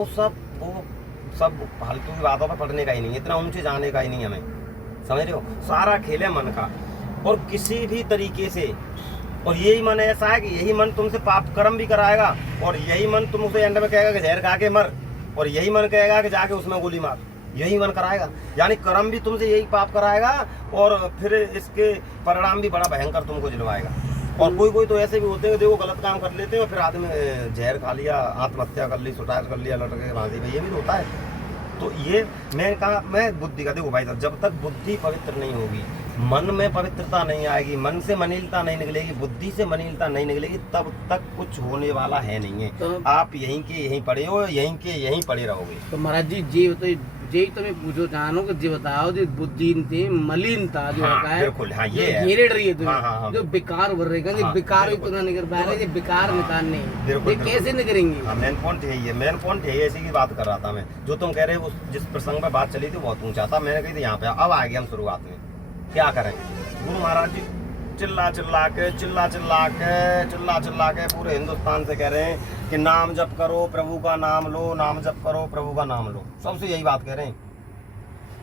वो सब फालतू की बातों पर पढ़ने का ही नहीं, इतना ऊंचे जाने का ही नहीं हमें, समझ रहे हो। सारा खेल है मन का, और किसी भी तरीके से। और यही मन ऐसा है कि यही मन तुमसे पाप कर्म भी कराएगा, और यही मन तुम उसे एंड में कहेगा कि जहर खा के मर, और यही मन कहेगा कि जाके उसमें गोली मार। यही मन कराएगा, यानी कर्म भी तुमसे यही पाप कराएगा, और फिर इसके परिणाम भी बड़ा भयंकर तुमको दिलवाएगा। और कोई कोई तो ऐसे भी होते हैं, देखो गलत काम कर लेते हैं और फिर आदमी जहर खा लिया, आत्महत्या कर ली, सुसाइड कर लिया, लड़के के फांसी पे, ये भी तो होता है। तो ये मैं कहा, मैं बुद्धि का, देखो भाई साहब, जब तक बुद्धि पवित्र नहीं होगी, मन में पवित्रता नहीं आएगी, मन से मनीलता नहीं निकलेगी, बुद्धि से मनीलता नहीं निकलेगी, तब तक कुछ होने वाला है नहीं है। तो आप यहीं के यहीं पड़े हो, यहीं के यहीं पड़े रहोगे। तो महाराज जी जी तो मैं पूछो जानो कि जी बताओ जो बुद्धिहीनता मलिनता जो हाँ, होता है, बिल्कुल, हाँ, ये है। घेरे रही है तुम्हें, हाँ, जो बेकार भर रहेगा, जो बेकार ही तो ना निकल पा रहे, जो बेकार निकालने ये कैसे निकलेंगे। मेन पॉइंट यही है, मेन पॉइंट यही, ऐसी की बात कर रहा था मैं। जो तुम कह रहे हो, जिस प्रसंग में बात चली थी बहुत ऊंचा था, मैंने कही थी यहाँ पे। अब आ गए हम शुरुआत में, क्या करें। गुरु महाराज जी चिल्ला चिल्ला के पूरे हिंदुस्तान से कह रहे हैं कि नाम जप करो, प्रभु का नाम लो, नाम जप करो, प्रभु का नाम लो। सबसे यही बात कह रहे हैं।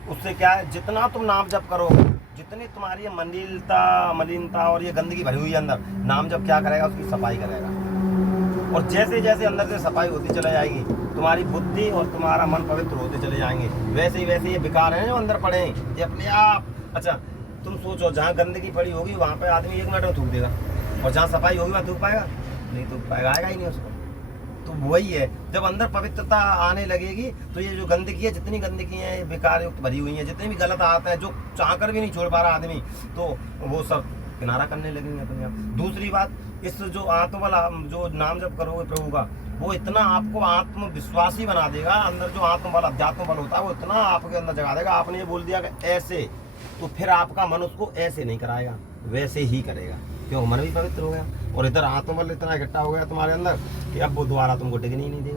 उससे क्या है, जितना तुम नाम जप करो, जितनी तुम्हारी ये मलिनता और ये गंदगी भरी हुई है अंदर, नाम जप क्या करेगा, उसकी सफाई करेगा। और जैसे जैसे अंदर से सफाई होती चले जाएगी, तुम्हारी बुद्धि और तुम्हारा मन पवित्र होते चले जाएंगे। वैसे ही ये विकार हैं जो अंदर पड़े हैं, ये अपने आप। अच्छा तुम सोचो, जहाँ गंदगी पड़ी होगी वहाँ पे आदमी 1 मिनट में थूक देगा, और जहाँ सफाई होगी वहाँ थूक पाएगा नहीं, थूक पाएगा, आएगा ही नहीं उसको। तो वही है, जब अंदर पवित्रता आने लगेगी तो ये जो गंदगी है, जितनी गंदगी है बेकार युक्त भरी हुई है, जितने भी गलत आता है, जो चाहकर भी नहीं छोड़ पा रहा आदमी, तो वो सब किनारा करने लगेंगे अपने आप। दूसरी बात, इस जो आत्मबल, जो नाम जप करोगे प्रभु का, वो इतना आपको आत्मविश्वासी बना देगा। अंदर जो आत्मबल, अध्यात्म बल होता है, वो इतना आपके अंदर जगा देगा। आपने ये बोल दिया कि ऐसे, तो फिर आपका मन उसको ऐसे नहीं कराएगा, वैसे ही करेगा, क्योंकि मन भी पवित्र हो गया, और इधर आत्मबल इतना इकट्ठा हो गया तुम्हारे अंदर कि अब वो दोबारा तुमको टिकने ही नहीं देगा।